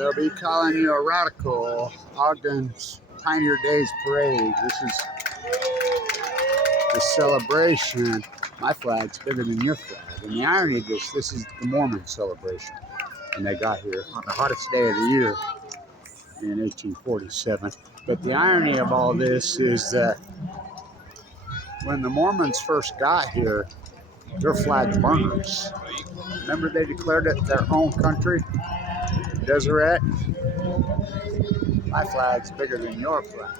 they'll be calling you a radical. Ogden's Pioneer Days Parade. This is the celebration. My flag's bigger than your flag. And the irony of this is the Mormon celebration. And they got here on the hottest day of the year in 1847. But the irony of all this is that when the Mormons first got here, they're flag burners. Remember they declared it their own country? Deseret? My flag's bigger than your flag.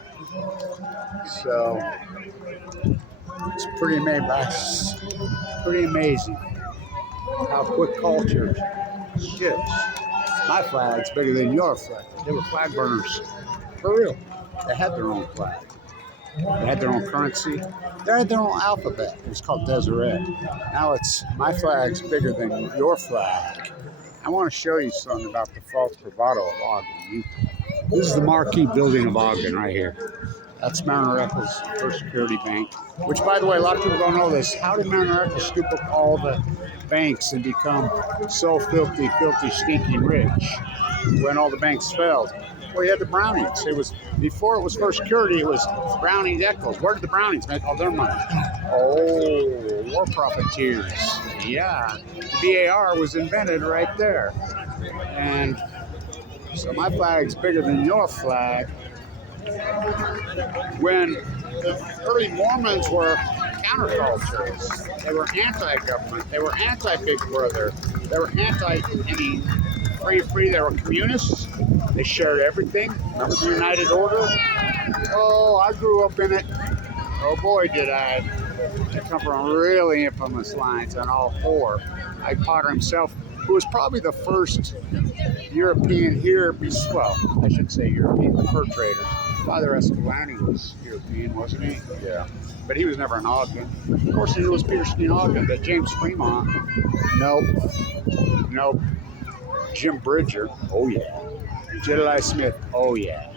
So it's pretty amazing how quick culture shifts. My flag's bigger than your flag. They were flag burners. For real. They had their own flag. They had their own currency. They had their own alphabet. It was called Deseret. Now it's my flag's bigger than your flag. I want to show you something about the false bravado of Ogden. This is the marquee building of Ogden right here. That's Mount First Security Bank, which, by the way, a lot of people don't know this. How did Mount scoop up all the banks and become so filthy, stinking rich when all the banks failed? Well, you had the Brownings. It was before it was First Security. It was Brownings Eccles. Where did the Brownings make all their money? Oh, war profiteers. Yeah, the BAR was invented right there. And so my flag's bigger than your flag. When the early Mormons were counterculturists, they were anti-government, they were anti-Big Brother, they were anti-any free, they were communists, they shared everything. Remember the United Order? Oh, I grew up in it. Oh boy, did I. I come from really infamous lines on all four. Ike Potter himself, who was probably the first European here, well, I should say European, the fur traders. Father Escalante was European, wasn't he? Yeah. But he was never in Ogden. Of course, he was Peterston, Ogden, but James Fremont, nope. Jim Bridger, oh yeah. Jedediah Smith, oh yeah.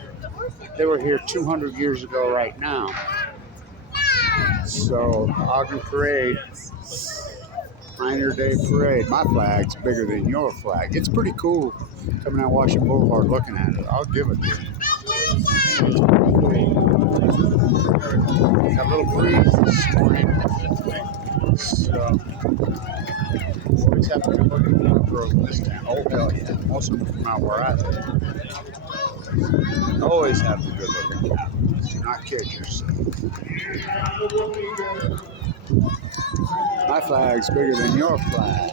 They were here 200 years ago right now. So, Ogden Parade, Pioneer Day Parade. My flag's bigger than your flag. It's pretty cool coming out Washington Boulevard looking at it. I'll give it to you. Got a little breeze this morning. So, always have to look at the girls in this town. Oh, hell yeah. Most of them come out where I live. Always have to good looking town. Do not kid yourself. My flag's bigger than your flag.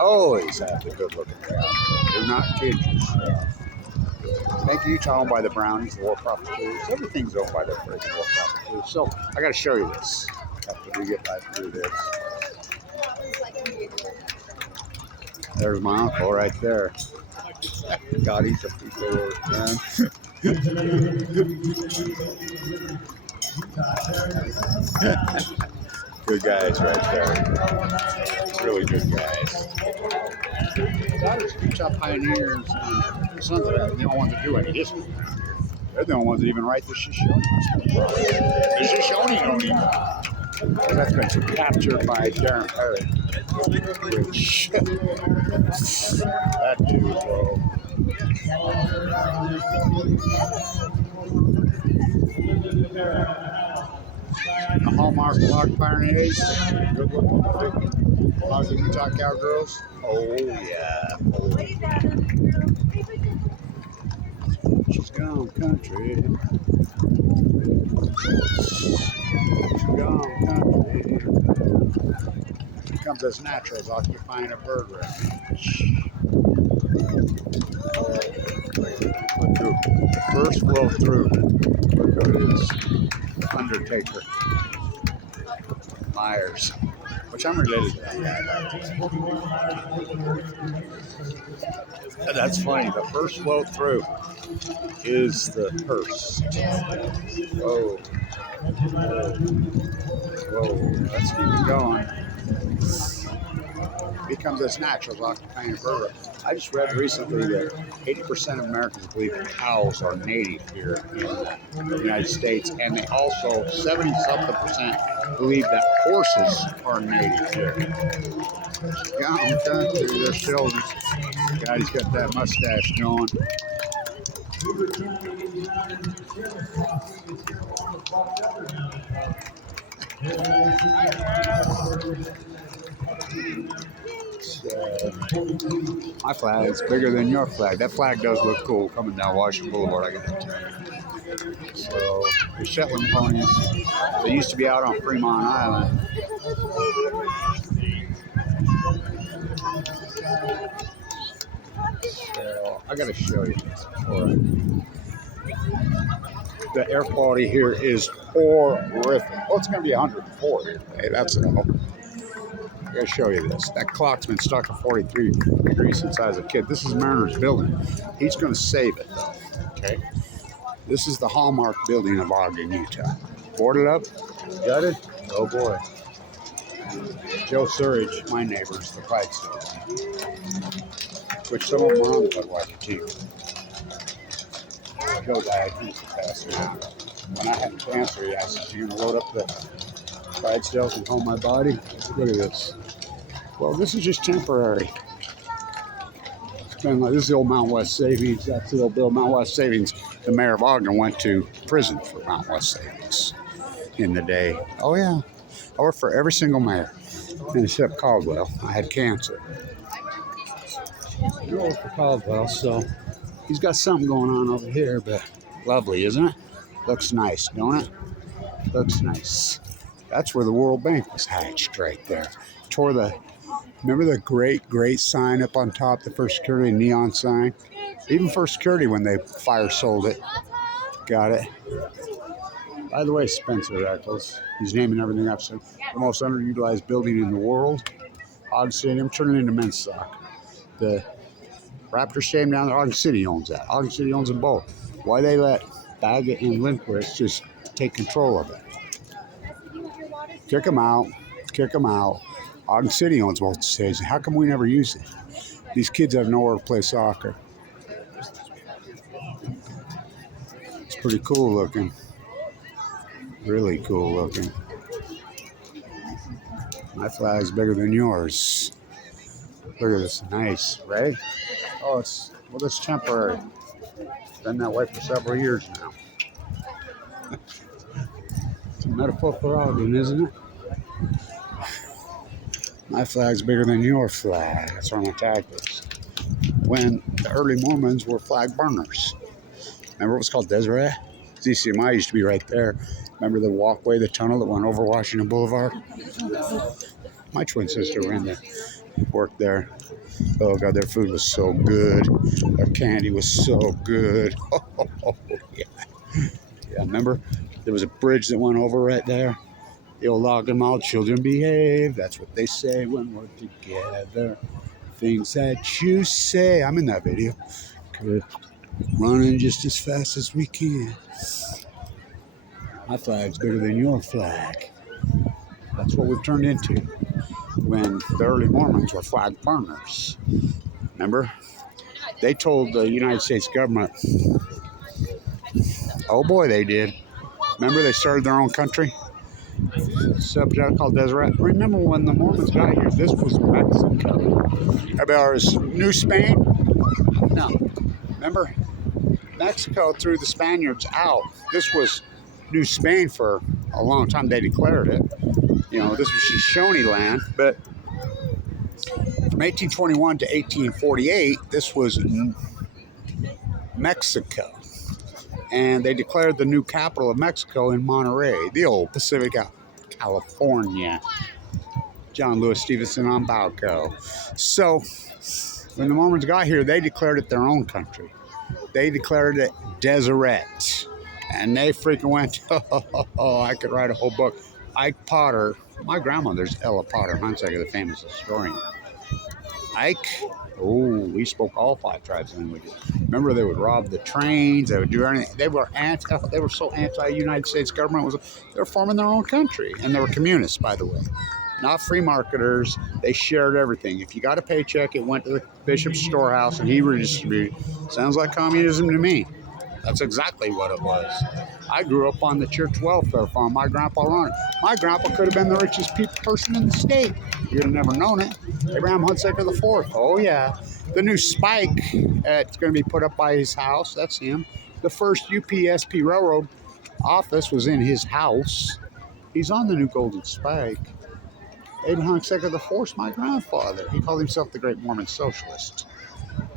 Always have the good looking crowd. Do not kid yourself. Thank you. Each owned by the Brownies, the war profiteers. Everything's owned by the war profiteers. So I got to show you this after we get back through this. There's my uncle right there. God eats a people, man. Good guys right there. Really good guys. Daughters teach our pioneers and the sons of that. They don't want to do any history. They're the only ones that even write the Shoshone. The Shoshone don't even. That's been captured by Darren Perry. Which, that dude, bro. The Hallmark Block Pioneers. Good looking. Lots of Utah cowgirls. Oh, yeah. She's gone country. She's gone country. Here comes as naturals occupying a bird refuge. First flow through. Look at his Undertaker. Myers. Which I'm related to that guy. That's funny. The first flow through is the hearse. Whoa. Whoa. Let's keep it going. becomes as natural as occupying a burger. I just read recently that 80% of Americans believe that cows are native here in the United States, and they also 70-something percent believe that horses are native here. Yeah, I'm telling you, their shoulders. Guy's got that mustache going. So, my flag is bigger than your flag. That flag does look cool coming down Washington Boulevard, I got to tell you. So, the Shetland ponies, they used to be out on Fremont Island. So, I got to show you this before the air quality here is horrific. Oh, it's going to be 104 here. Hey, that's it. I gotta show you this. That clock's been stuck at 43 degrees since I was a kid. This is Mariner's building. He's gonna save it though. Okay. This is the hallmark building of Ogden, Utah. Boarded up. Got it? Oh boy. Joe Surridge, my neighbors, the Clydesdale. Which some of them are on the Budweiser team. Joe died. He's a pastor. When I had cancer, he asked, "You gonna load up the Clydesdales and hold my body?" Look at this. Well, this is just temporary. It's been like, this is the old Mount West Savings. That's the old Bill Mount West Savings. The mayor of Ogden went to prison for Mount West Savings in the day. Oh yeah, I worked for every single mayor, except Caldwell. I had cancer. I worked for Caldwell, so he's got something going on over here, but lovely, isn't it? Looks nice, don't it? Looks nice. That's where the World Bank was hatched right there. Remember the great sign up on top, the First Security neon sign? Even First Security, when they fire sold it, got it. By the way, Spencer Eccles, he's naming everything up. So the most underutilized building in the world, Ogden Stadium, turning into men's soccer. The Raptors Stadium down there, Ogden City owns that. Ogden City owns them both. Why they let Baggett and Lindquist just take control of it? Kick them out. Kick them out. Ogden City owns both the stadiums. How come we never use it? These kids have nowhere to play soccer. It's pretty cool looking. Really cool looking. My flag's bigger than yours. Look at this. Nice, right? Oh, it's temporary. It's been that way for several years now. It's a metaphor for Ogden, isn't it? My flag's bigger than your flag. That's where my tag is. When the early Mormons were flag burners. Remember it was called Deseret? ZCMI used to be right there. Remember the walkway, the tunnel that went over Washington Boulevard? My twin sister ran there, worked there. Oh God, their food was so good. Their candy was so good. Oh, yeah. Yeah, remember? There was a bridge that went over right there. The old Ogden Mall, children behave. That's what they say when we're together. Things that you say. I'm in that video. Good. Running just as fast as we can. My flag's bigger than your flag. That's what we've turned into when the early Mormons were flag burners. Remember? They told the United States government, oh boy, they did. Remember they started their own country? Subject called Deseret. Remember when the Mormons got here, this was Mexico. About New Spain? No. Remember? Mexico threw the Spaniards out. This was New Spain for a long time. They declared it. You know, this was Shoshone land. But from 1821 to 1848, this was Mexico. And they declared the new capital of Mexico in Monterey, the old Pacific, California. John Lewis Stevenson on Balco. So, when the Mormons got here, they declared it their own country. They declared it Deseret. And they freaking went, oh, I could write a whole book. Ike Potter, my grandmother's Ella Potter, Hunsaker, the famous historian. Ike, oh, he spoke all 5 tribes' languages. Remember, they would rob the trains. They would do anything. They were so anti-United States government. They were forming their own country, and they were communists, by the way. not free marketers. They shared everything. If you got a paycheck, it went to the bishop's storehouse and he redistributed. Sounds like communism to me. That's exactly what it was. I grew up on the church welfare farm. My grandpa run it. My grandpa could have been the richest person in the state. You'd have never known it. Abraham Hunsaker IV. Oh, yeah. The new spike that's going to be put up by his house, that's him. The first UPSP railroad office was in his house. He's on the new golden spike. Abraham Hunsaker IV, my grandfather. He called himself the great Mormon socialist.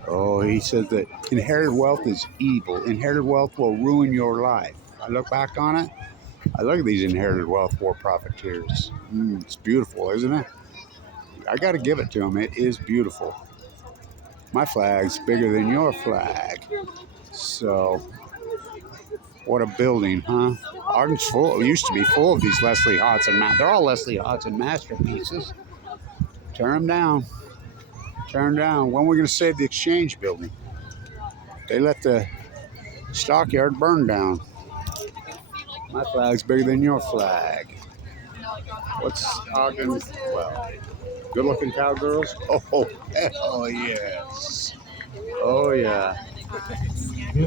Oh, he says that inherited wealth is evil. Inherited wealth will ruin your life. I look back on it. I look at these inherited wealth war profiteers. It's beautiful, isn't it? I got to give it to them. It is beautiful. My flag's bigger than your flag. So, what a building, huh? Ogden's full. It used to be full of these Leslie Hodson. They're all Leslie Hodson masterpieces. Tear them down. Tear them down. When are we going to save the Exchange building? They let the stockyard burn down. My flag's bigger than your flag. What's Ogden? Well, good-looking cowgirls? Oh, hell yes. Oh, yeah. I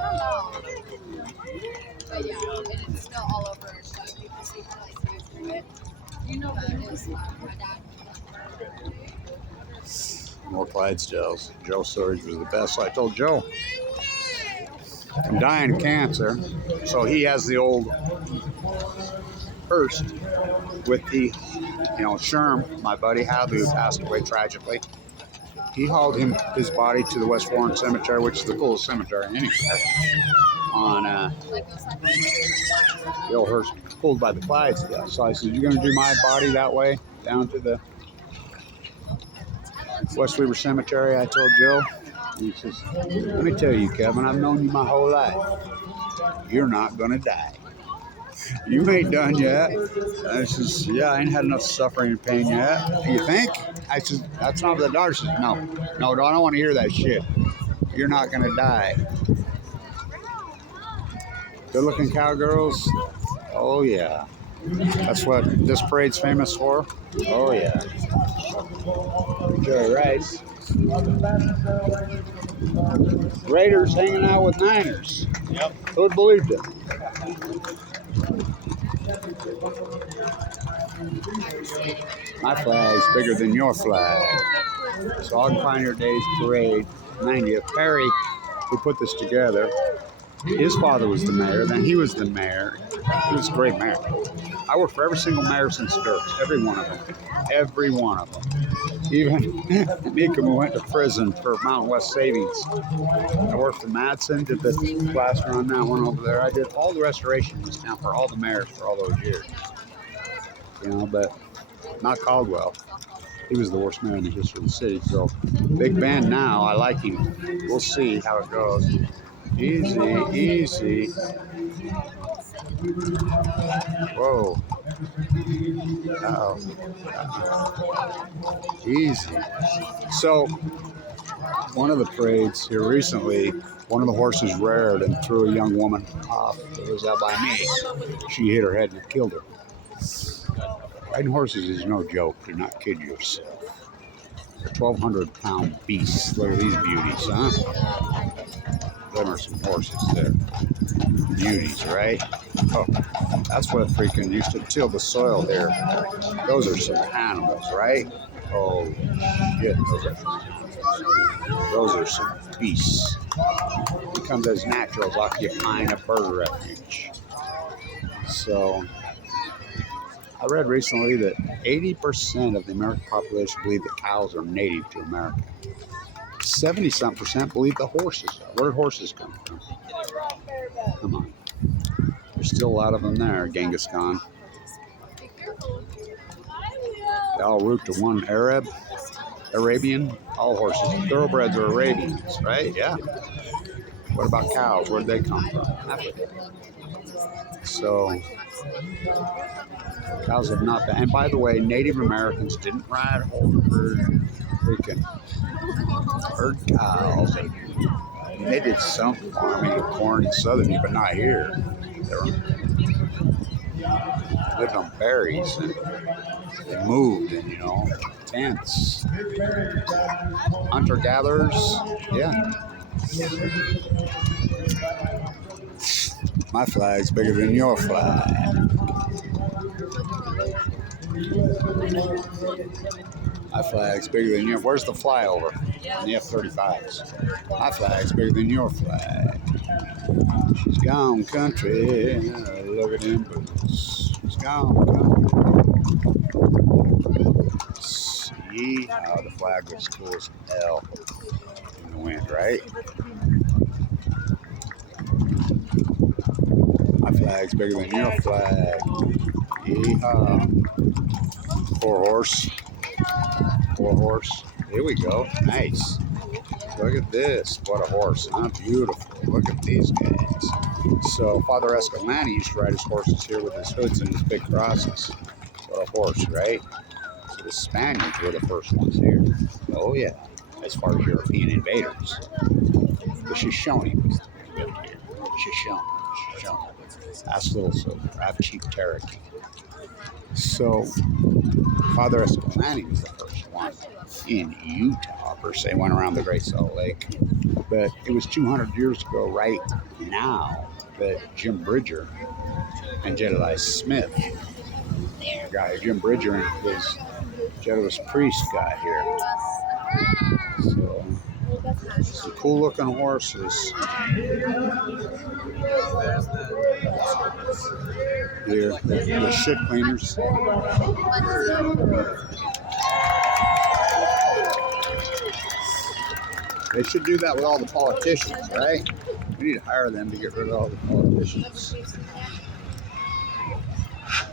don't know. But yeah, and it's still all over her stuff. You can see her like move through it. You know that is my dad. More Clydesdales. Joe Surge was the best. I told Joe, I'm dying of cancer. So he has the old Hearst with the, Sherm, my buddy Hal, who passed away tragically. He hauled his body to the West Warren Cemetery, which is the coolest cemetery anywhere. On the old Hearst, pulled by the Clydesdales. So I said, "You're going to do my body that way down to the West Weaver Cemetery?" I told Joe. He says, "Let me tell you, Kevin, I've known you my whole life. You're not going to die. You ain't done yet." I says, "Yeah, I ain't had enough suffering and pain yet." "You think?" I said, "That's not what the daughter says." No, I don't want to hear that shit. You're not going to die. Good-looking cowgirls. Oh, yeah. That's what this parade's famous for. Oh, yeah. Jerry Rice. Raiders hanging out with Niners. Yep. Who would believe it? My flag's bigger than your flag. So Ogden Pioneer Days Parade 90th. Perry, who put this together, his father was the mayor, then he was the mayor. He was a great mayor. I worked for every single mayor since Dirks, every one of them. Every one of them. Even Meekum, who went to prison for Mountain West Savings. I worked for Madsen, did the plaster on that one over there. I did all the restoration in this town for all the mayors for all those years. But not Caldwell. He was the worst mayor in the history of the city. So, Big Ben now, I like him. We'll see how it goes. Easy, easy. Whoa. Uh-oh. Easy. So, one of the parades here recently, one of the horses reared and threw a young woman off. It was out by me. She hit her head and it killed her. Riding horses is no joke. Do not kid yourself. They're 1,200-pound beasts. Look at these beauties, huh? Them are some horses there. Beauties, right? Oh, that's what freaking used to till the soil here. Those are some animals, right? Oh, shit. Those are some beasts. It comes as naturals occupying a bird refuge. So, I read recently that 80% of the American population believe that cows are native to America. 70-something% believe the horses are. Where did horses come from? Come on. There's still a lot of them there, Genghis Khan. They all root to one Arabian, all horses. Thoroughbreds are Arabians, right? Yeah. What about cows? Where did they come from? Africa. So cows have not been. And by the way, Native Americans didn't ride over freaking herd cows. They did some farming of corn in southern, but not here. They lived on berries and they moved in, tents. Hunter gatherers, yeah. My flag's bigger than your flag. My flag's bigger than your. Where's the flyover? In the F-35s. My flag's bigger than your flag. She's gone country. Look at them boots. She's gone country. See how the flag looks cool as hell in the wind, right? My flag's bigger than your flag. Yeehaw. Four horse. Here we go. Nice. Look at this. What a horse. Huh? Beautiful. Look at these guys. So Father Escalante used to ride his horses here with his hoods and his big crosses. What a horse, right? So the Spaniards were the first ones here. Oh yeah. As far as European invaders. The Shoshone was lived here. Shoshone. That's Little Silver. Half Chief Cherokee. So Father Escalante was the first one in Utah, per se, went around the Great Salt Lake. But it was 200 years ago right now that Jim Bridger and Jedediah Smith, Jim Bridger and his Jesuit priest got here. So, some cool looking horses. Here, the shit cleaners. They should do that with all the politicians, right? We need to hire them to get rid of all the politicians.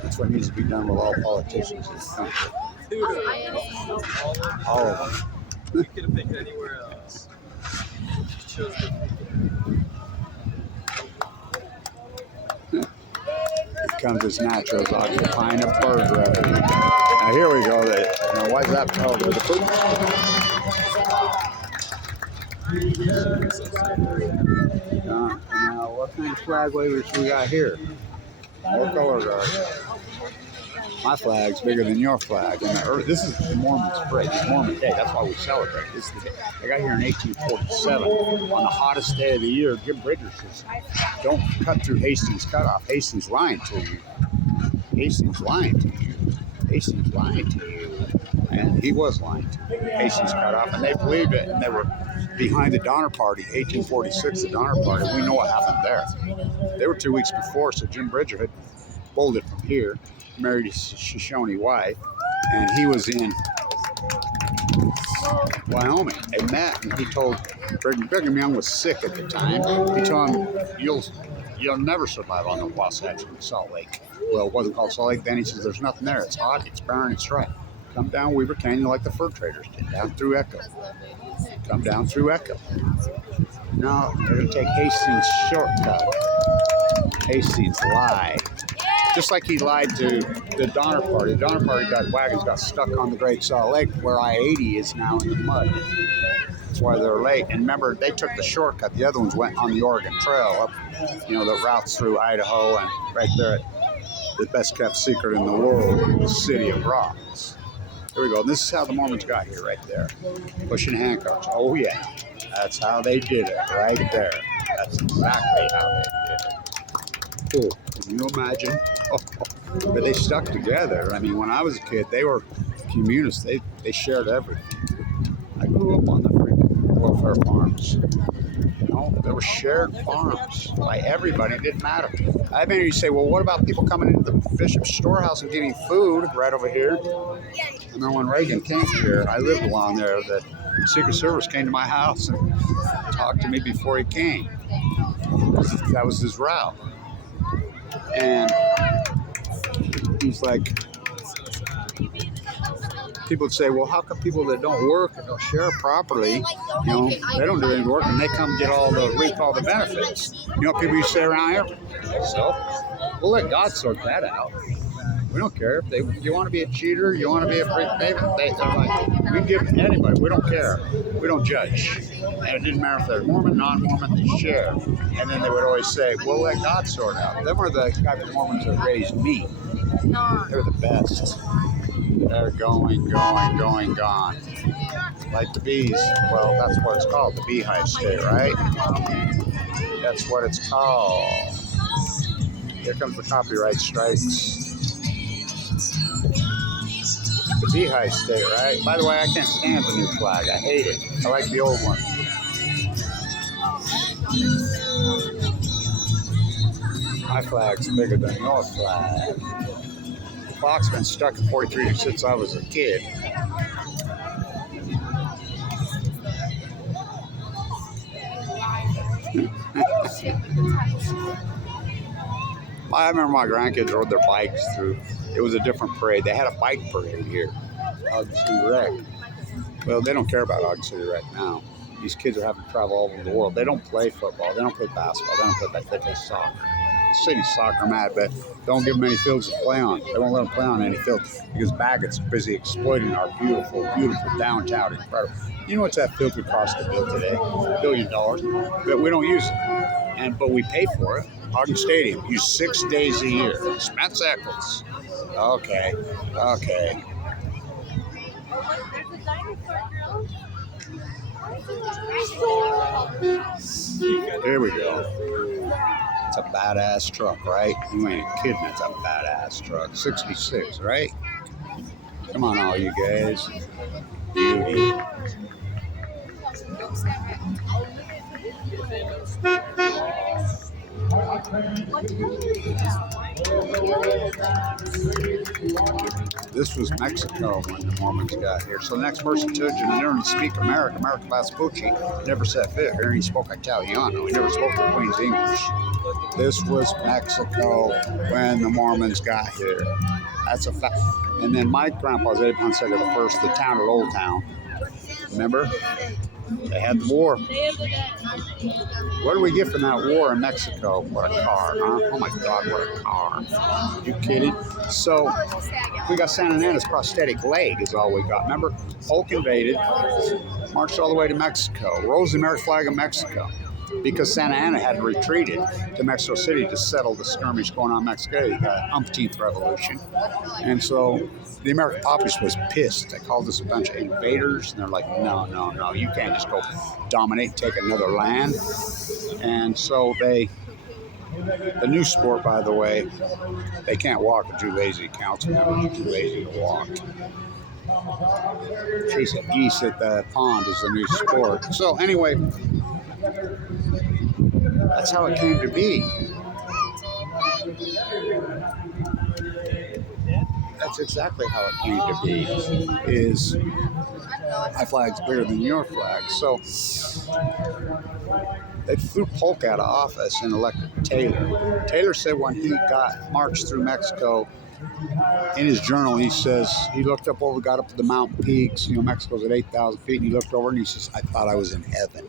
That's what needs to be done with all politicians in this country. All of them. We could have picked anywhere else. Chose Here comes his nachos occupying a bird revenue. Now here we go. Now why is that called the food? Now what kind of flag wavers we got here? What colors are they? My flag's bigger than your flag. And this is the Mormon's break. It's Mormon Day. That's why we celebrate. This is the day. I got here in 1847 on the hottest day of the year. Jim Bridger says, "Don't cut through Hastings cutoff. Hastings lying to you. Hastings lying to you. Hastings lying to you." And he was lying to you. Hastings cutoff, and they believed it. And they were behind the Donner Party, 1846. The Donner Party. We know what happened there. They were 2 weeks before, so Jim Bridger had bolted from here, married his Shoshone wife, and he was in Wyoming. They met, and he told Brigham Young was sick at the time. He told him, "You'll never survive on the Wasatch from Salt Lake." Well, it wasn't called Salt Lake then. He says, "There's nothing there. It's hot. It's barren. It's dry. Come down Weaver Canyon like the fur traders did, down through Echo. Come down through Echo." No, they're going to take Hastings' shortcut. Hastings lied. Just like he lied to the Donner Party. The Donner Party wagons got stuck on the Great Salt Lake where I-80 is now in the mud. That's why they're late. And remember, they took the shortcut. The other ones went on the Oregon Trail up, the routes through Idaho and right there at the best kept secret in the world, the City of Rocks. Here we go. This is how the Mormons got here, right there. Pushing handcuffs. Oh, yeah. That's how they did it, right there. That's exactly how they did it. Cool. Can you imagine? But they stuck together. I mean, when I was a kid, they were communists. They shared everything. I grew up on the freaking welfare farms. There were shared farms by everybody. It didn't matter. I mean, you say, well, what about people coming into the Bishop's storehouse and getting food right over here? I remember when Reagan came here, I lived along there, the Secret Service came to my house and talked to me before he came. That was his route. And he's like, people would say, well, how come people that don't work and don't share properly, they don't do any work and they come reap all the benefits? You know what people used to say around here? So, We'll let God sort that out. We don't care if you want to be a cheater, you want to be a freak. They're like, we can give anybody. We don't care. We don't judge. And it didn't matter if they're Mormon, non-Mormon, they share. And then they would always say, "We'll let God sort out." Them were the type of Mormons that raised me. They're the best. They're going, gone. Like the bees. Well, that's what it's called, the beehive state, right? That's what it's called. Here comes the copyright strikes. The beehive state, right? By the way, I can't stand the new flag. I hate it. I like the old one. My flag's bigger than your flag. The clock's been stuck at 43 since I was a kid. I remember my grandkids rode their bikes through. It was a different parade. They had a bike parade here, Ogden City Rec. Well, they don't care about Ogden City Rec now. These kids are having to travel all over the world. They don't play football. They don't play basketball. They don't play that. They play soccer. The city's soccer mad, but don't give them any fields to play on. They won't let them play on any field because Baggett's busy exploiting our beautiful, beautiful downtown. Incredible. You know what's that field would cost to build today? $1 billion. But we don't use it. But we pay for it. Ogden Stadium, used 6 days a year. Spence Eccles. Okay. Here we go. It's a badass truck, right? You ain't kidding, it's a badass truck. 66, right? Come on, all you guys. Beauty. This was Mexico when the Mormons got here. So the next person to didn't speak American Vespucci, never set foot here. He spoke Italiano. He never spoke the Queen's English. This was Mexico when the Mormons got here. That's a fact. And then my grandpa's Eddie Ponseca the first, the town of Old Town. Remember? They had the war. What did we get from that war in Mexico? What a car, huh? Oh my God, what a car. Are you kidding? So, we got Santa Anna's prosthetic leg is all we got. Remember? Polk invaded, marched all the way to Mexico, rose the American flag of Mexico. Because Santa Anna had retreated to Mexico City to settle the skirmish going on in Mexico, the umpteenth revolution. And so the American populace was pissed. They called us a bunch of invaders, and they're like, no, you can't just go dominate and take another land. And so the new sport, by the way, they can't walk, they're too lazy. Council members are too lazy to walk. Chasing geese at the pond is the new sport. So anyway, that's how it came to be. That's exactly how it came to be. Is my flag's bigger than your flag. So they threw Polk out of office and elected Taylor. Taylor said when he got marched through Mexico, in his journal, he says he looked up over, got up to the mountain peaks. You know, Mexico's at 8,000 feet, and he looked over and he says, I thought I was in heaven.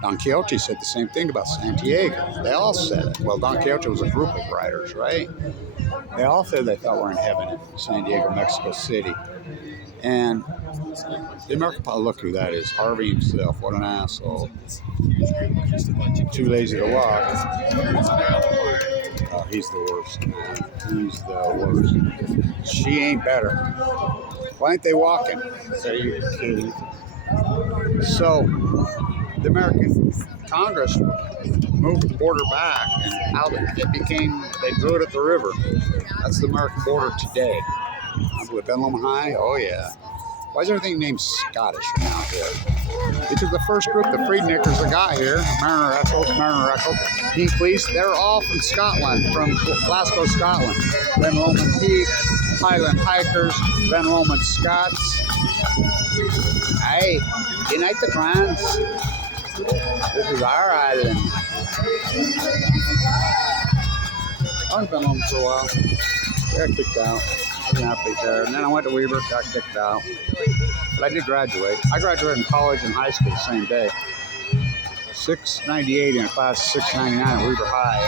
Don Quixote said the same thing about Santiago. They all said it. Well, Don Quixote was a group of writers, right? They all said they thought we're in heaven in San Diego, Mexico City. And the American pilot, look who that is. Harvey himself. What an asshole. Too lazy to walk. Oh, he's the worst, man. He's the worst. She ain't better. Why ain't they walking? Are you kidding? So, the American Congress moved the border back, and how it became, they drew it at the river. That's the American border today. With Benloma High? Oh, yeah. Why is everything named Scottish around here? Because the first group, the Freednickers that got here, Mariner Eccles, Hinkley's, they're all from Scotland, from Glasgow, Scotland. Then Roman Peak, Highland Hikers, then Roman Scots. Hey, unite the clans. This is our island. I've been home for a while. I got kicked out. I was happy there. And then I went to Weber, got kicked out. But I did graduate. I graduated in college and high school the same day. 698 in a class of 699 at Weber High,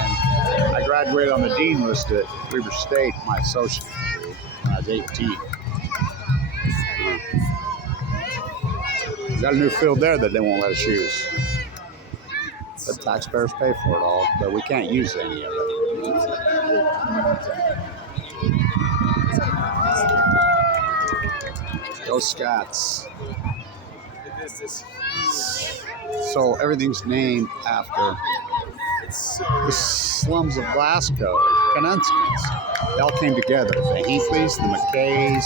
and I graduated on the dean list at Weber State, my associate degree, when I was 18. Got a new field there that they won't let us use. The taxpayers pay for it all, but we can't use any of it. Go Scats. So everything's named after the slums of Glasgow, Peninsula. They all came together. The Heathleys, the McKays,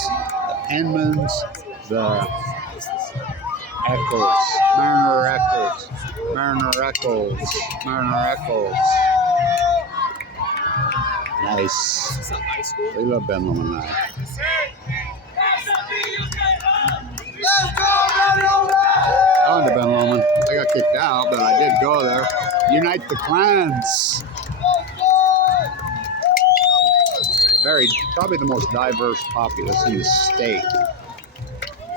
the Penmans, the Eccles, Mariner Eccles, Mariner Eccles, Mariner Eccles. Nice. We love Ben Lomond and I. I went to Ben Lomond. I got kicked out, but I did go there. Unite the clans. Probably the most diverse populace in the state.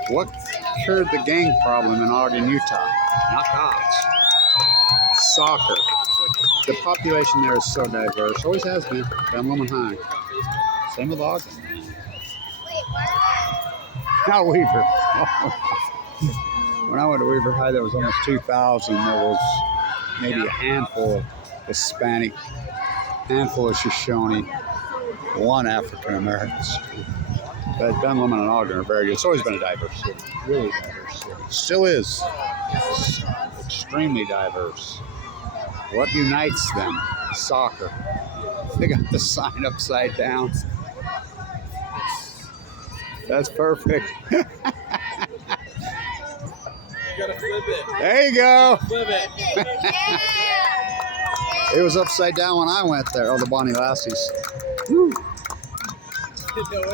What cured the gang problem in Ogden, Utah? Knockouts. Soccer. The population there is so diverse. Always has been. Ben Lomond High. Same with Ogden. Not Weaver. When I went to Weaver High, there was almost 2,000. There was maybe a handful of Hispanic, handful of Shoshone, one African American student. But Ben Lomond and Ogden are very good. It's always been a diverse city, really diverse city. Still is. Extremely diverse. What unites them? Soccer. They got the sign upside down. That's perfect. You gotta flip it. There you go. Flip it. It was upside down when I went there. Oh, the Bonnie Lassies. Woo.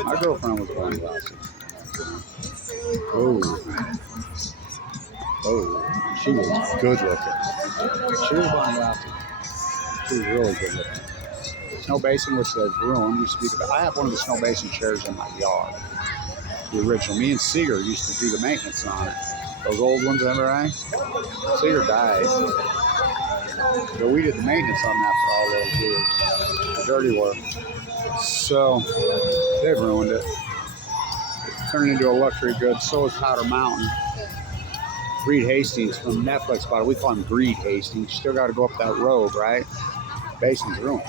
My girlfriend was Bonnie Lassie. Oh. Oh. She was good looking. She was Bonnie Lassie. She was really good looking. Snow basin, which they've ruined, used to be. I have one of the snow basin chairs in my yard. The original. Me and Seeger used to do the maintenance on it. Those old ones, remember, right? Seeger died. So we did the maintenance on that for all those years. The dirty work. So they've ruined it. It turned into a luxury good. So is Powder Mountain. Reed Hastings from Netflix bought it. We call him Greed Hastings. Still got to go up that road, right? Basin's ruined.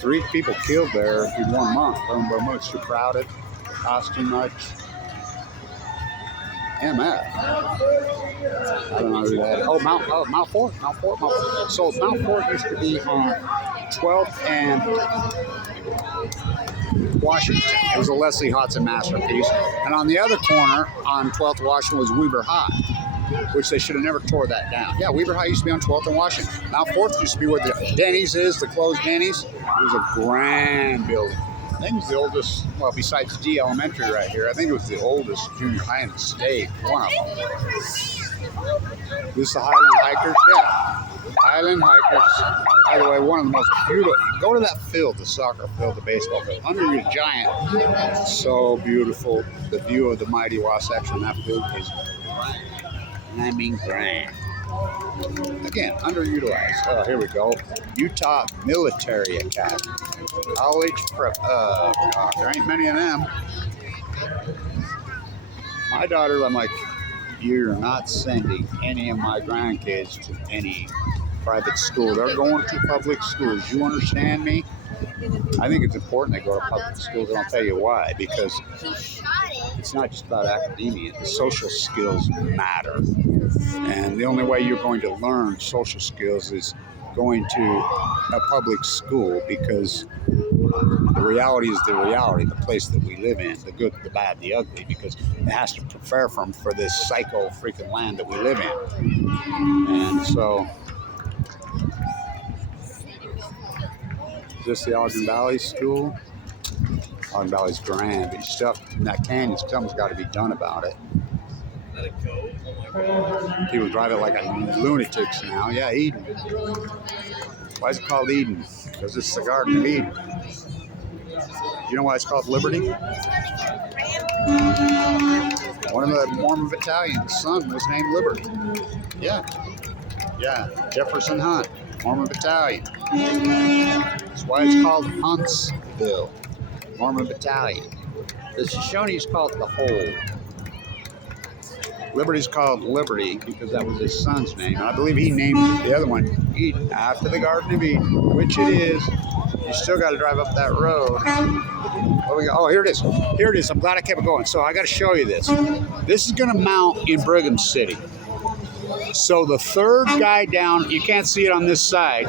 3 people killed there in 1 month. Boom, boom, boom. It's too crowded. Cost too much. MF. I don't know who that is. Oh, Mount Fort. So Mount Fort used to be on 12th and Washington. It was a Leslie Hodson masterpiece. And on the other corner on 12th Washington was Weber High, which they should have never tore that down. Yeah, Weber High used to be on 12th and Washington. Mount Fort used to be where the Denny's is, the closed Denny's. It was a grand building. I think it was the oldest, well, besides D Elementary right here, I think it was the oldest junior high in the state. One of them. This is the Highland Hikers? Yeah. Highland Hikers. By the way, one of the most beautiful. Go to that field, the soccer field, the baseball field. Under your giant. So beautiful. The view of the mighty Wasatch on that field is, and I mean grand. Again, underutilized. Oh, here we go. Utah Military Academy. College prep. God, there ain't many of them. My daughter, I'm like, you're not sending any of my grandkids to any private school. They're going to public schools. You understand me? I think it's important they go to public schools, and I'll tell you why. Because it's not just about academia. The social skills matter. And the only way you're going to learn social skills is going to a public school, because the reality is the reality, the place that we live in, the good, the bad, the ugly, because it has to prepare for this psycho freaking land that we live in. And so, is this the Ogden Valley School? Ogden Valley's grand, but stuff in that canyon, something's got to be done about it. Let it go. Oh my God. People drive it like a lunatics now. Yeah, Eden. Why is it called Eden? Because it's the Garden of Eden. You know why it's called Liberty? One of the Mormon battalion's son was named Liberty. Yeah. Yeah. Jefferson Hunt, Mormon battalion. That's why it's called Huntsville. Mormon battalion. The Shoshone's called the Hole. Liberty's called Liberty because that was his son's name. And I believe he named the other one Eden after the Garden of Eden, which it is. You still got to drive up that road. Oh, here it is. Here it is. I'm glad I kept it going. So I got to show you this. This is going to mount in Brigham City. So the third guy down, you can't see it on this side.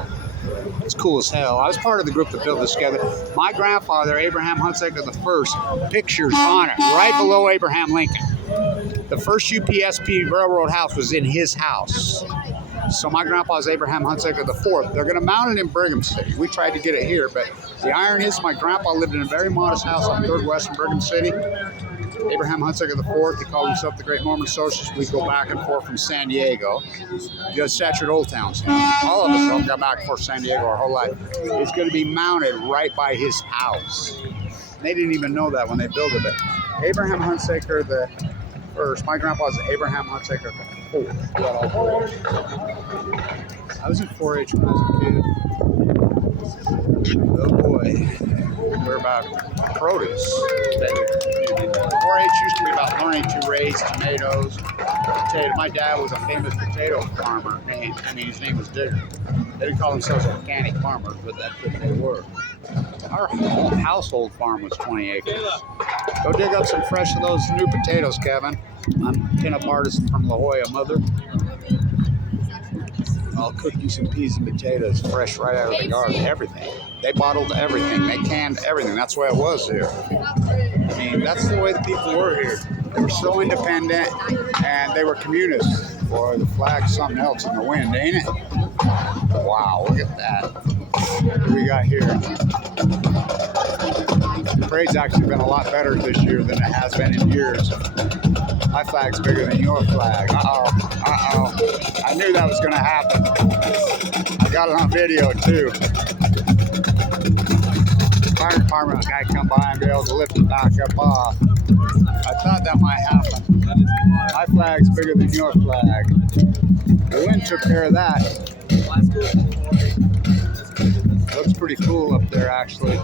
It's cool as hell. I was part of the group that built this together. My grandfather, Abraham Hunsaker I, pictures on it, right below Abraham Lincoln. The first UPSP railroad house was in his house. So my grandpa's Abraham Hunsaker IV. They're going to mount it in Brigham City. We tried to get it here, but the iron is my grandpa lived in a very modest house on 3rd West in Brigham City. Abraham Hunsaker IV, he called himself the Great Mormon Socialist. We go back and forth from San Diego. You statured Old Towns. All of us have gone back and forth to San Diego our whole life. It's going to be mounted right by his house. They didn't even know that when they built it. Abraham Hunsaker the first. My grandpa's Abraham Hunsaker the IV. I was in 4-H when I was a kid. Oh boy. We're about produce. 4-H used to be about learning to raise tomatoes. My dad was a famous potato farmer. His name was Digger. They didn't call themselves organic farmers, but that's what they were. Our household farm was 20 acres. Go dig up some fresh of those new potatoes, Kevin. I'm pinup artist from La Jolla, mother. I'll cook you some peas and potatoes fresh right out of the garden. Everything. They bottled everything. They canned everything. That's the way it was here. I mean, that's the way the people were here. They were so independent, and they were communists. Boy, the flag's something else in the wind, ain't it? Wow, look at that. What do we got here? The parade's actually been a lot better this year than it has been in years. My flag's bigger than your flag. I knew that was going to happen. I got it on video, too. Fire department guy come by and be able to lift it back up off. I thought that might happen. My flag's bigger than your flag. The wind took care of that. Looks pretty cool up there, actually.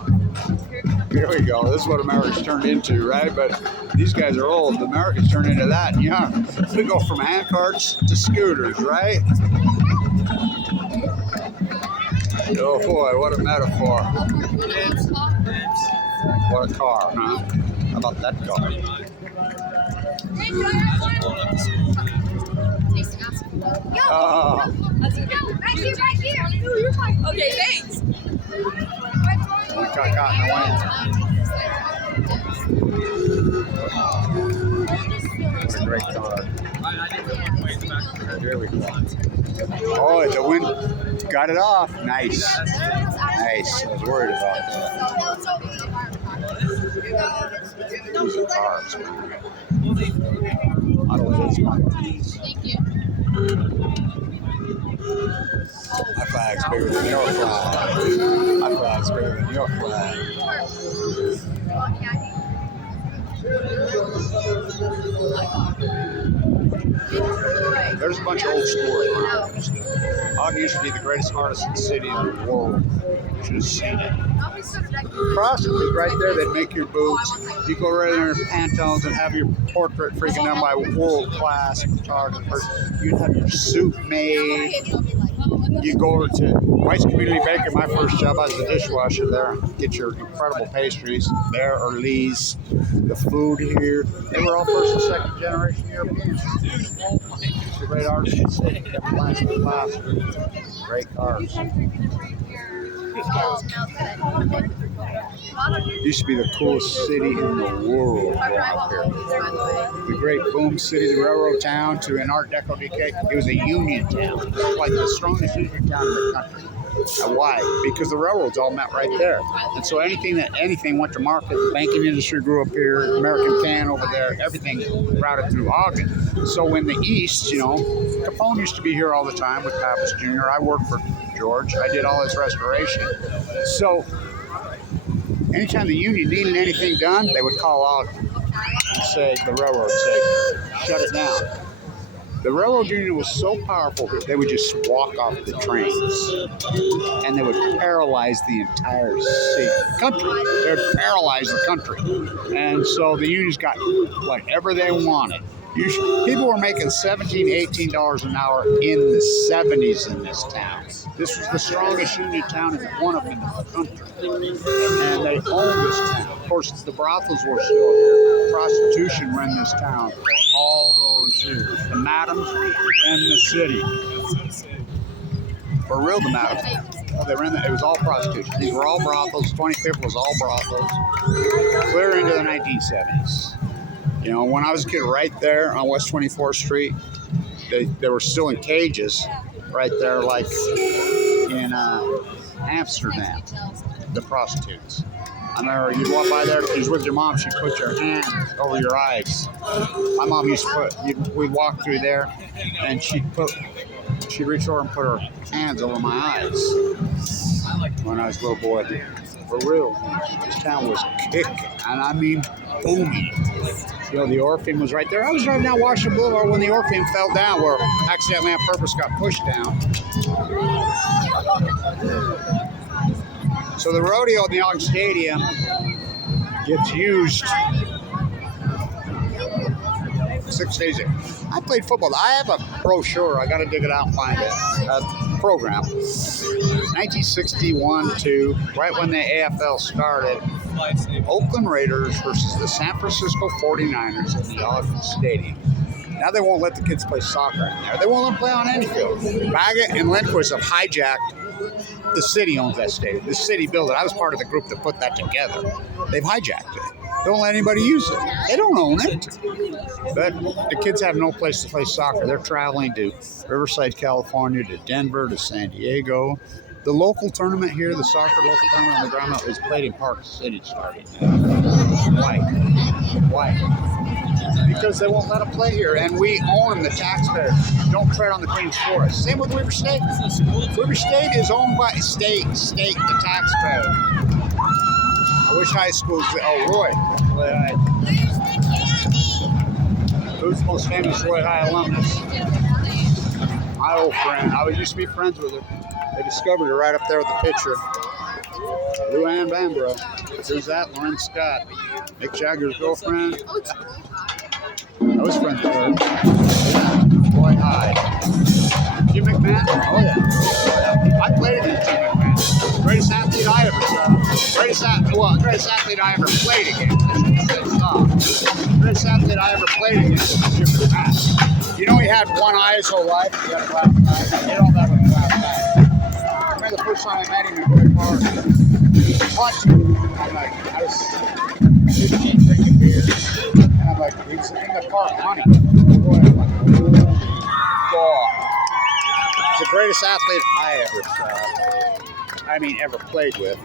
Here we go. This is what America's turned into, right? But these guys are old. America's turned into that and young. We go from hand carts to scooters, right? Oh boy, what a metaphor. What a car, huh? How about that car? Right here. Okay, thanks. We got caught in the wind. What a great car. There we go. Oh, the wind got it off. Nice. Nice. I was worried about that. These are cars. Thank you. My flag's bigger than your flag. My flag's bigger than your flag. There's a bunch of old stores around. Ogden used to be the greatest artisan city in the world. You should have seen it. Across it, right there, they'd make your boots. You go right in your pantaloons and have your portrait freaking done by world-class photographers. You'd have your suit made. You go over to White's Community Bakery, my first job, I was a dishwasher there. Get your incredible pastries there, or Lee's. The food here, they were all first and second generation Europeans. The great artists, D Blanch Historic. Great cars. Used to be the coolest city in the world growing up here. The great boom city, the railroad town to an Art Deco decay. It was a union town. It was like the strongest union town in the country. And why? Because the railroads all met right there. And so anything went to market. The banking industry grew up here, American Can over there, everything routed through Ogden. So in the East, Capone used to be here all the time with Pappas Jr. I worked for George. I did all his restoration. So anytime the union needed anything done, they would call Ogden. say, the railroad say, shut it down. The railroad union was so powerful that they would just walk off the trains and they would paralyze the entire country. They would paralyze the country. And so the unions got whatever they wanted. People were making $17, $18 an hour in the 70s in this town. This was the strongest union town in one of them in the country. And they owned this town. Of course, the brothels were still here. Prostitution ran this town for all those years. The madams ran the city. For real, the madams. Well, they ran it was all prostitution. These were all brothels. 25th was all brothels. Clear into the 1970s. You know, when I was a kid, right there on West 24th Street, they were still in cages right there, like in Amsterdam, the prostitutes. I remember you'd walk by there, if you was with your mom, she'd put your hand over your eyes. My mom used to we'd walk through there, and she'd reach over and put her hands over my eyes when I was a little boy. For real, this town was kicking, and I mean booming. You know, the Orpheum was right there. I was driving down Washington Boulevard when the Orpheum fell down, where accidentally on purpose got pushed down. So the rodeo in the Ogden Stadium gets used 6 days. I played football. I have a brochure. I got to dig it out and find it. A program. 1961 to right when the AFL started. Oakland Raiders versus the San Francisco 49ers in the Ogden Stadium. Now they won't let the kids play soccer in there. They won't let them play on any field. Baggett and Lindquist have hijacked. The city owns that stadium. The city built it. I was part of the group that put that together. They've hijacked it. Don't let anybody use it. They don't own it. But the kids have no place to play soccer. They're traveling to Riverside, California, to Denver, to San Diego. The local tournament here, the soccer local tournament on the ground is played in Park City starting now. Why? Because they won't let them play here, and we own the taxpayers. Don't tread on the Queen's Forest. Same with Weber State. Weber State is owned by state, the taxpayer. I wish high schools. Oh, Roy. Who's the most famous Roy High alumnus? My old friend. I used to be friends with her. They discovered her right up there with the picture. Lou Ann Bambro. Who's that? Lauren Scott. Mick Jagger's girlfriend. I was friends with her. Roy High. Jim McMahon? Oh, yeah. I played against Jim McMahon. Greatest athlete I ever saw. Greatest athlete I ever played against. Greatest athlete I ever played against was Jim McMahon. You know he had one eye his whole life? He had a glass eye. He had all that with a glass eye. I remember the first time I met him in Great Park. He punched me. I was 15 drinking beer. And I'm like, he's in the park, honey. Boy, I'm like, oh. He's the greatest athlete I ever saw. I mean, ever played with.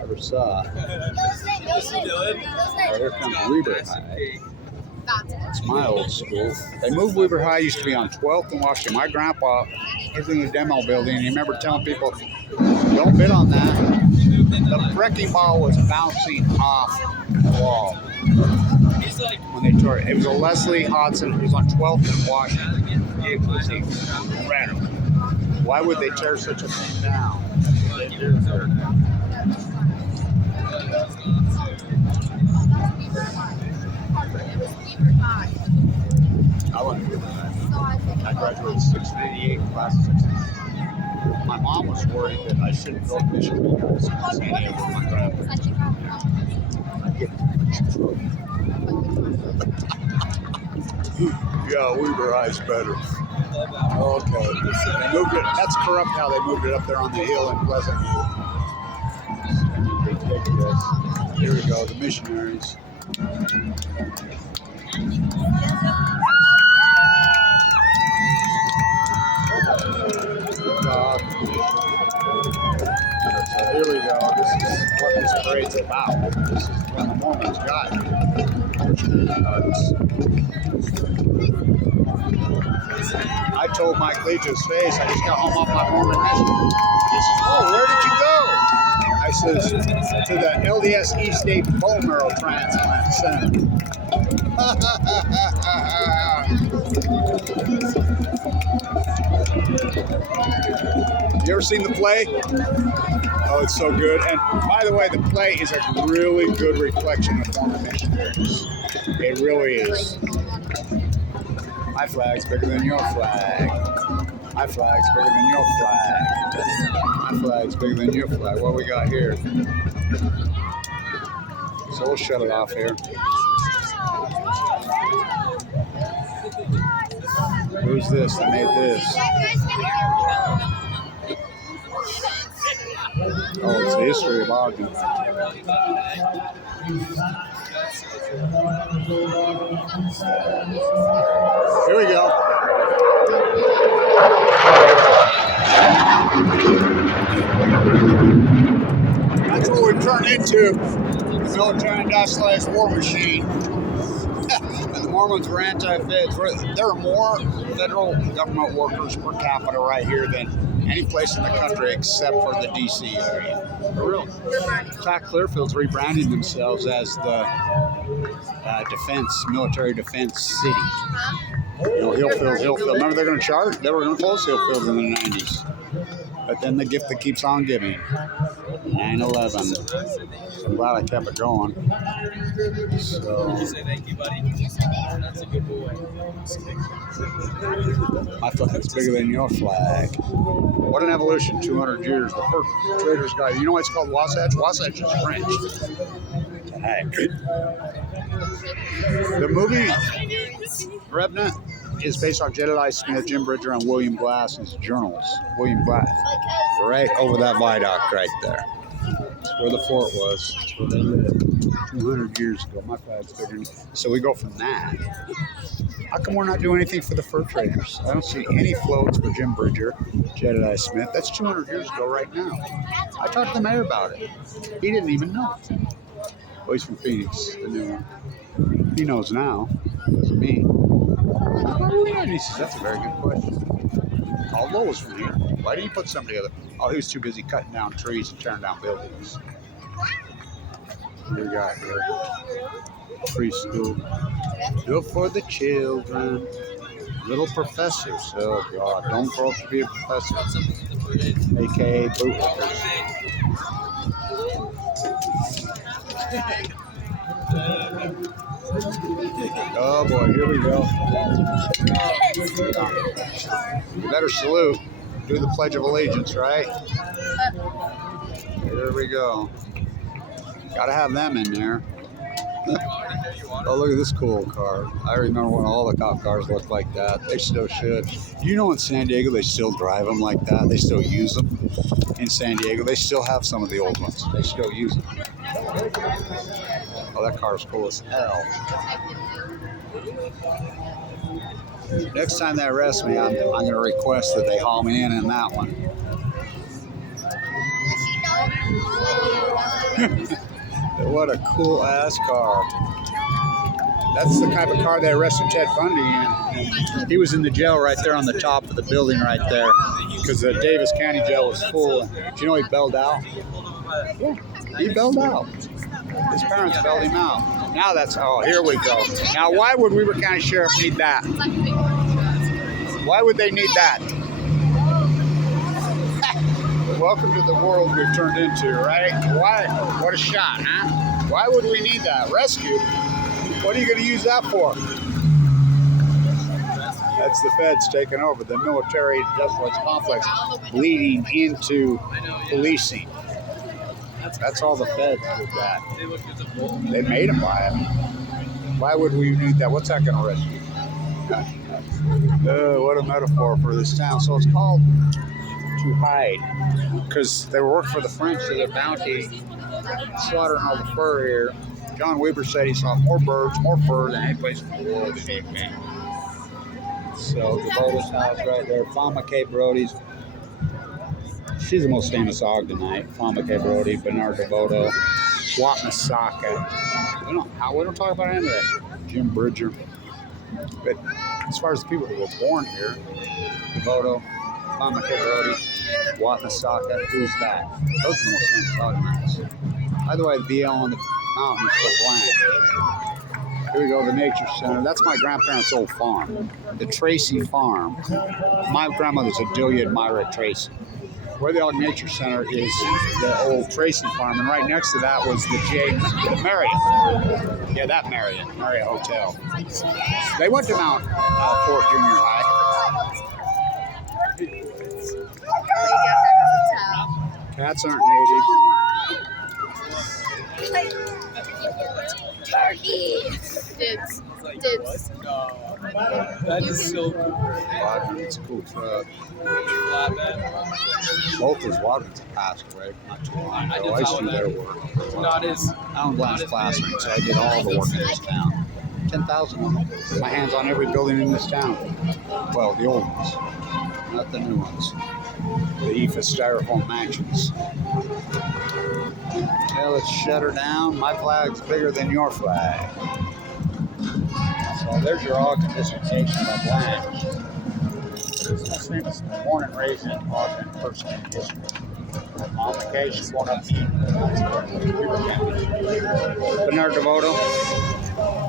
Ever saw. Oh, here comes Weber High. That's my old school. They moved Weber High. Used to be on 12th and Washington. My grandpa was in the demo building, and he remember telling people, don't bid on that. The wrecking ball was bouncing off the wall when they tore it. It was a Leslie Hodson. It was on 12th and Washington. It was incredible. Why would they tear such a thing down? They did. I went to I graduated 688, class of 66. My mom was worried that I shouldn't go to Michigan because I was San Diego with my grandparents. I'd get yeah, Weber High's better. Okay. They moved it. That's corrupt how they moved it up there on the hill in Pleasant View. Ridiculous. Here we go, the missionaries. So here we go. This is what this parade's about. This is when the Mormons got I told Mike Lee to his face, I just got home off my Mormon mission. He says, oh, where did you go? I says, to the LDS East State Bone Marrow Transplant Center. You ever seen the play? Oh, it's so good. And by the way, the play is a really good reflection of former missionaries. It really is. My flag's bigger than your flag. My flag's bigger than your flag. My flag's bigger than your flag. What we got here? So we'll shut it off here. Who's this that made this? Oh, it's the history of Ogden. Here we go. That's what we've turned into. The military industrialized war machine. And the Mormons were anti-feds. There are more federal government workers per capita right here than any place in the country except for the D.C. area. For real. In fact, Clearfield's rebranding themselves as the military defense city. You know, Hillfield. Remember they were going to charge? They were going to close Hillfield in the 90s. But then the gift that keeps on giving. 9/11. I'm glad I kept it going. So, Did you say thank you, buddy? Yes, I did. That's a good boy. my flag's bigger than your flag. What an evolution, 200 years. The first Trader's Guide. You know why it's called Wasatch? Wasatch is French. Heck. The movie Revenant is based on Jedediah Smith, Jim Bridger, and William Glass's journals. William Glass. Right over that viaduct right there. That's where the fort was. That's where they lived 200 years ago. My flag's bigger. So we go from that. How come we're not doing anything for the fur traders? I don't see any floats for Jim Bridger, Jedediah Smith. That's 200 years ago right now. I talked to the mayor about it. He didn't even know. Oh, he's from Phoenix, the new one. He knows now. Doesn't me. And he says, that's a very good question. Although was from here. Why didn't you put somebody together? Oh, he was too busy cutting down trees and tearing down buildings. What do we got here? Preschool. Good for the children. Little professors. Oh, God. Don't grow up to be a professor. AKA bootlickers. Oh, boy. Here we go. You better salute. Do the Pledge of Allegiance, right? Here we go. Gotta have them in there. Oh, look at this cool car. I remember when all the cop cars looked like that. They still should. You know in San Diego they still drive them like that? They still use them in San Diego. They still have some of the old ones. They still use them. Oh, that car's cool as hell. Next time they arrest me, I'm going to request that they haul me in that one. What a cool ass car. That's the type of car they arrested Ted Bundy in. He was in the jail right there on the top of the building right there because the Davis County jail was full. Do you know he bailed out? Yeah, he bailed out. His parents bailed him out. Now that's, oh, here we go. Now, why would Weber County Sheriff need that? Why would they need that? Welcome to the world we've turned into, right? Why? What a shot, huh? Why would we need that? Rescue? What are you going to use that for? That's the feds taking over the military industrial complex, leading into policing. That's all the feds did that. They made them buy it. Why would we need that? What's that going to rescue? What a metaphor for this town. So it's called to hide because they were working for the French for their bounty, slaughtering all the fur here. John Weber said he saw more birds, more fur than any place in the world that he came. So Devota's house right there, Fama K. Brody's. She's the most famous Ogdenite. Fama K. Brody, Bernard DeVoto, Wapmasaka. We don't talk about any of that. Jim Bridger. But as far as the people who were born here, DeVoto, Fama K. Brody, Wapmasaka, who's that? Those are the most famous Ogdenites. By the way, the BL on the mountain is so blank. Here we go, the Nature Center. That's my grandparents' old farm, the Tracy Farm. My grandmother's Adelia and Myra Tracy. Where the Ogden Nature Center is the old Tracy Farm, and right next to that was the Marriott. Yeah, that Marriott Hotel. They went to Mount Fort Junior High. Cats aren't native. Turkey! Dibs. Dibs. No. That is so cool. Ogden, it's a cool truck. Flatbed. Both those Ogdens have passed away not too long ago. I used to do their work. Not as. I'm Blanch classroom, so I did all the work in this town. 10,000 of them. My hands on every building in this town. Well, the old ones, not the new ones. The EFA styrofoam mansions. Yeah, let's shut her down. My flag's bigger than your flag. So there's your Ogden dissertation by Blanch. This is born and raised in Ogden, person in history. On vacation, going up to Bernard DeVoto,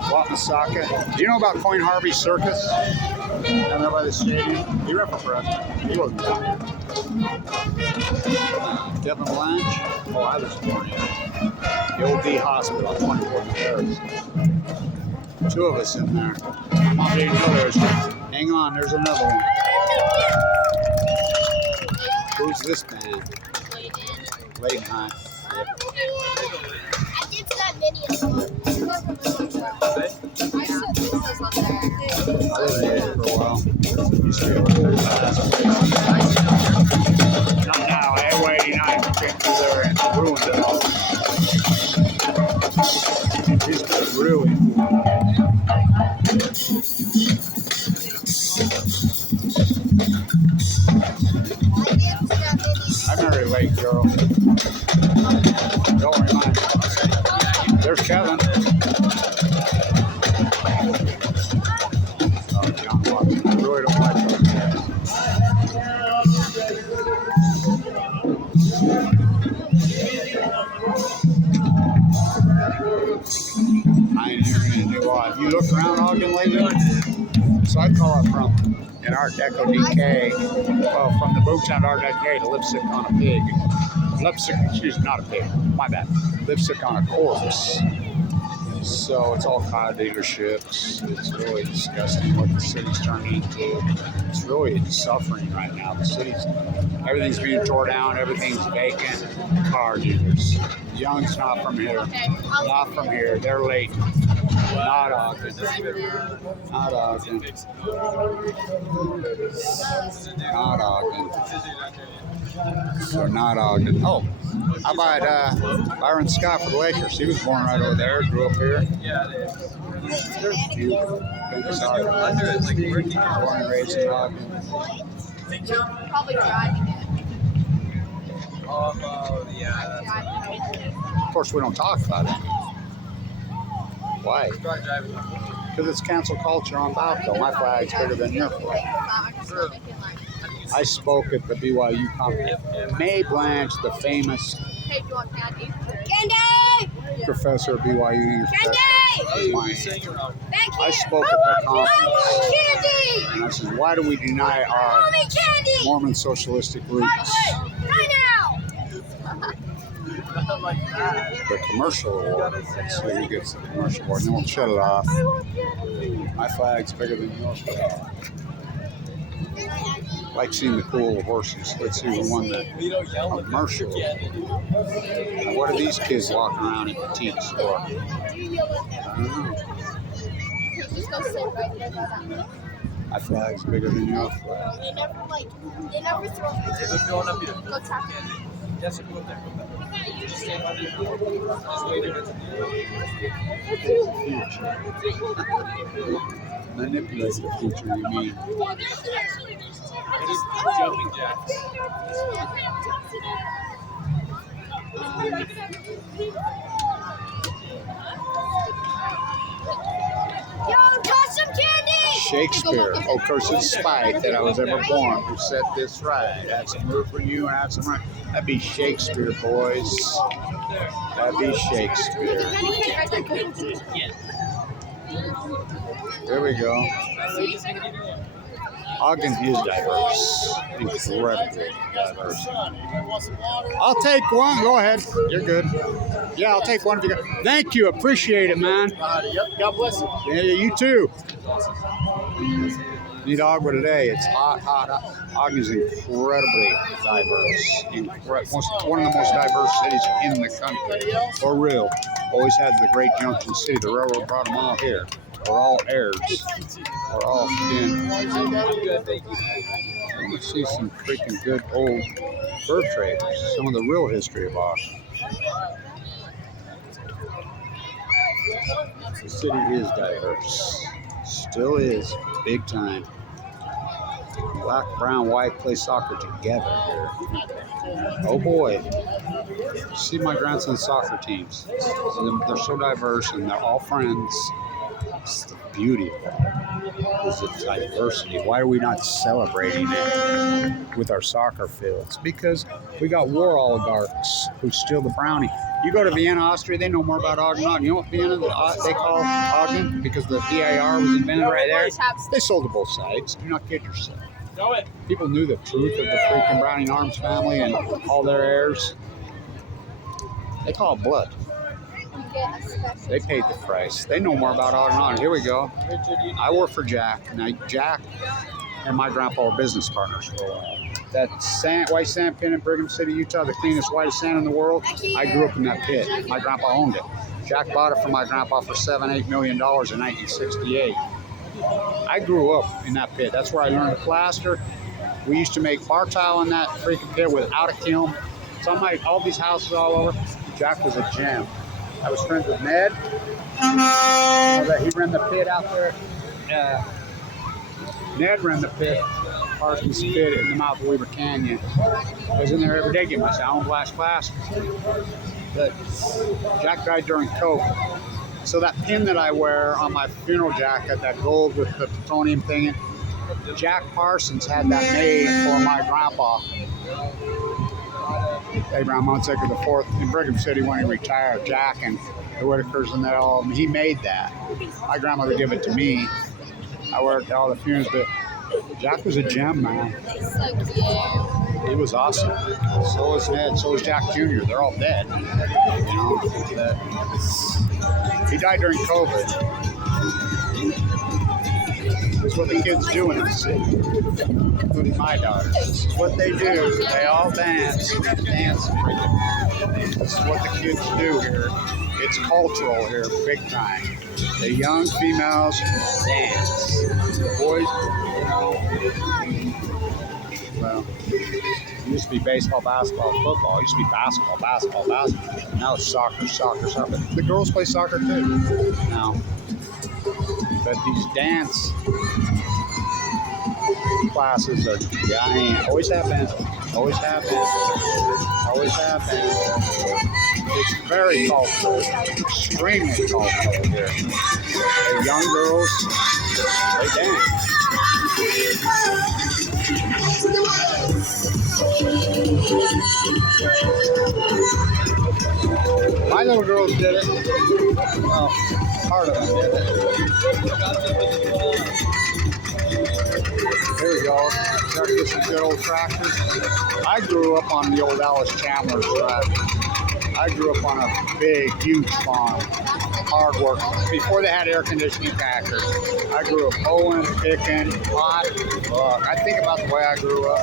Wamasaka. Do you know about Coin Harvey Circus? Down there by the stadium? He ran for president. He wasn't down here. Devin Blanch? Oh, I was born here. The old D Hospital on 24th Terrace. Two of us in there. Mom didn't know there was. Hang on, there's another one. Who's this band? Late night. Yep. I did that many of them. I said this was on there. I lived there for a while. Used to be a cool class place. Not now, Airway 89 came through there and ruined it all. Used to be really cool. I'm very late, girl. Don't remind me. There's Kevin. Oh, John Watson. I really don't like those guys. I ain't hearing any new odd. You look around Ogden lately? So I call it from an Art Deco decay, well, from the Boomtown Art Decay to lipstick on a pig. Lipstick, excuse me, not a pig, my bad. Lipstick on a corpse. So it's all car dealerships. It's really disgusting what the city's turned into. It's really suffering right now. The city's, everything's being torn down, everything's vacant. Car dealers. Young's not from here. Not from here. They're late. Not Ogden. Not Ogden. Not Ogden. So not Ogden. Oh, how about Byron Scott for the Lakers? He was born right over there, grew up here. Yeah, it is. There's cute. Under it, like working. Born and raised in Ogden. Probably driving it. Yeah. Of course, we don't talk about it. Why? Start driving. Because it's cancel culture on Balco. My flag's bigger than your flag. I'm still making like, I spoke at the BYU conference. May Blanch, the famous hey, do you want candy? Candy! professor of BYU English Candy! Oh, you professor. were saying you're wrong. Back here! I spoke at the conference, Candy! and I said, why do we deny our Mommy, candy! Mormon socialistic roots? Right now! Not like that. The commercial award. Let's see who gets the commercial award, and then we'll shut it off. My flag's bigger than yours. I like seeing the cool horses. Let's see who won the We don't yell at commercial. Now, what are these kids walking around in boutiques for? I don't know. Just go sit right there. My flag's bigger than your flag. They never throw They're going up here. Go tap. Yes, sir, go up there. Just stand by there. Just wait a minute. Manipulate the future, you mean? It is jumping jacks. Yo, toss some candy! Shakespeare, oh cursed spite that I was ever born who set this right. That's a move for you and that's some right. That'd be Shakespeare, boys. That'd be Shakespeare. There we go. Ogden is diverse, incredibly diverse. I'll take one. Go ahead. You're good. Yeah, I'll take one if you got. Thank you. Appreciate it, man. Yep. God bless you. Yeah, you too. Need Ogden today. It's hot, hot, hot. Ogden's incredibly diverse. One of the most diverse cities in the country. For real. Always had the great junction city. The railroad brought them all here. We're all heirs. We're all skin. You see some freaking good old fur traders. Some of the real history of Ogden. The city is diverse. Still is. Big time. Black, brown, white play soccer together here. Oh boy. See my grandson's soccer teams. They're so diverse and they're all friends. It's the beauty of that. Is its diversity. Why are we not celebrating it with our soccer fields? Because we got war oligarchs who steal the brownie. You go to Vienna, Austria, they know more about Ogden. You know what Vienna they call Ogden? Because the DIR was invented right there. They sold to both sides. Do not kid yourself. People knew the truth of the freaking Browning Arms family and all their heirs. They call it blood. They paid the price. They know more about Ogden. Here we go. I work for Jack. Now, Jack and my grandpa were business partners for a while. That white sand pit in Brigham City, Utah, the cleanest white sand in the world, I grew up in that pit. My grandpa owned it. Jack bought it from my grandpa for $7-8 million in 1968. I grew up in that pit. That's where I learned to plaster. We used to make bar tile in that freaking pit without a kiln. All these houses all over. Jack was a gem. I was friends with Ned. He ran the pit out there. Ned ran the pit, Parsons Pit in the mouth of Weaver Canyon. I was in there every day getting my sound blast class. But Jack died during COVID. So that pin that I wear on my funeral jacket, that gold with the plutonium thing in, Jack Parsons had that made for my grandpa. Abraham Munsaker IV in Brigham City when he retired. Jack and the Whitakers and all, he made that. My grandmother gave it to me. I worked all the funerals, but Jack was a gem, man. He was awesome. So was Ned. So was Jack Jr. They're all dead. You know, he died during COVID. It's what the kids do in the city, including my daughters. This is what they do. They all dance. Dance. This is what the kids do here. It's cultural here, big time. The young females dance. The boys, well, it used to be baseball, basketball, football. It used to be basketball, basketball, basketball. Now it's soccer, soccer, soccer. The girls play soccer too now. But these dance classes are giant. Always have been. Always have been. Always have been. It's very cultural. Extremely cultural here. The young girls, they dance. My little girls did it. Well, part of them did it. Here we go. Check this some good old tractors. I grew up on the old Alice Chandler's track. I grew up on a big, huge farm. Hard work. Before they had air conditioning tractors, I grew up mowing, picking, hot. I think about the way I grew up.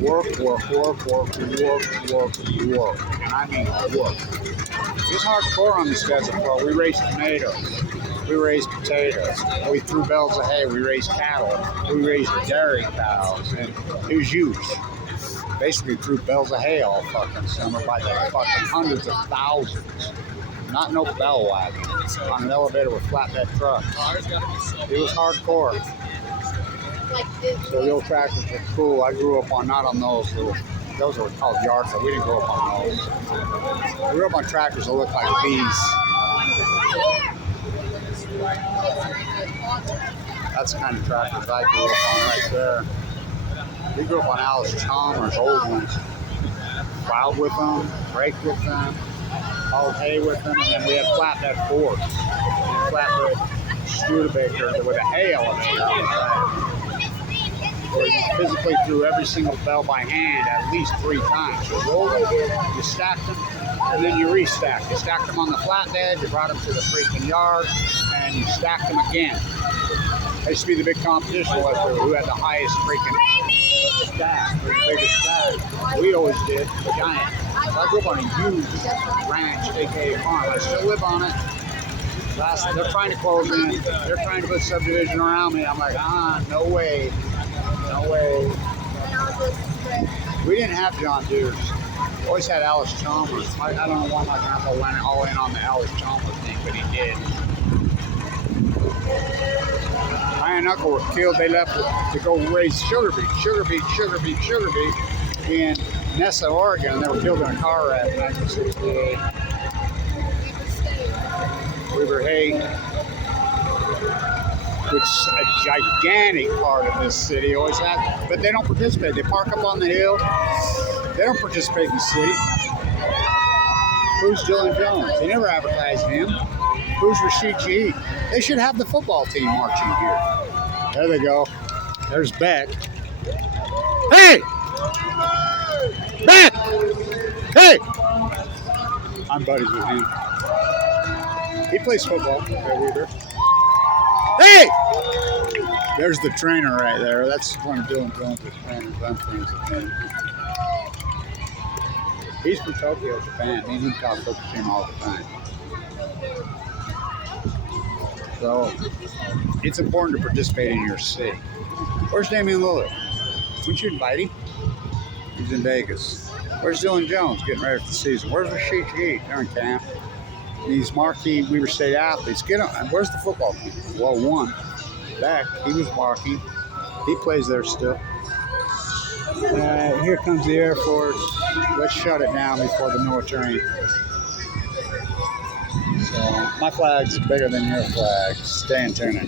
Work, work, work, work, work, work, work. And I mean work. It was hardcore on this desert floor. We raised tomatoes. We raised potatoes. We threw bales of hay. We raised cattle. We raised dairy cows. And it was huge. Basically threw bales of hay all fucking summer by the fucking hundreds of thousands. Not no bell wagon on an elevator with flatbed trucks. It was hardcore. So the old tractors were cool. I grew up on, not on those. Those were called yards, but we didn't grow up on those. We grew up on tractors that looked like bees. That's the kind of tractors I grew up on right there. We grew up on Alice Chalmers, old ones. Plowed with them, raked with them, hauled hay with them, and then we had flatbed Fords. Flatbed Studebaker with a hay elevator. Where you physically threw every single bell by hand at least 3 times. You rolled them, you stacked them, and then you restacked. You stacked them on the flatbed, you brought them to the freaking yard, and you stacked them again. That used to be the big competition was who had the highest freaking stack, the biggest stack. We always did, the giant. So I grew up on a huge ranch, aka farm. I still live on it. They're trying to close in. They're trying to put subdivision around me. I'm like, no way. No way. We didn't have John Deere's. We always had Alice Chalmers. I don't know why my grandpa went all in on the Alice Chalmers thing, but he did. My aunt and uncle were killed. They left to go raise sugar beet in Nessa, Oregon. They were killed in a car wreck in 1968. Weaver Hay, which is a gigantic part of this city, always have, but they don't participate. They park up on the hill. They don't participate in the city. Who's Dylan Jones? They never advertised him. Who's Rashid Shaheed? They should have the football team marching here. There they go. There's Beck. Hey! Beck! Hey! I'm buddies with him. He plays football at Weaver. Hey! There's the trainer right there. That's one of Dylan Jones' trainers. I'm friends with him. He's from Tokyo, Japan. He's in top football team all the time. So it's important to participate in your city. Where's Damian Lillard? Wouldn't you invite him? He's in Vegas. Where's Dylan Jones getting ready for the season? Where's Rashid Shaheed? They're in camp. These marquee Weaver State athletes. Get on. Where's the football team? Well, one. Beck, he was marquee. He plays there still. Here comes the Air Force. Let's shut it down before the military. So my flag's bigger than your flag. Stay in tune.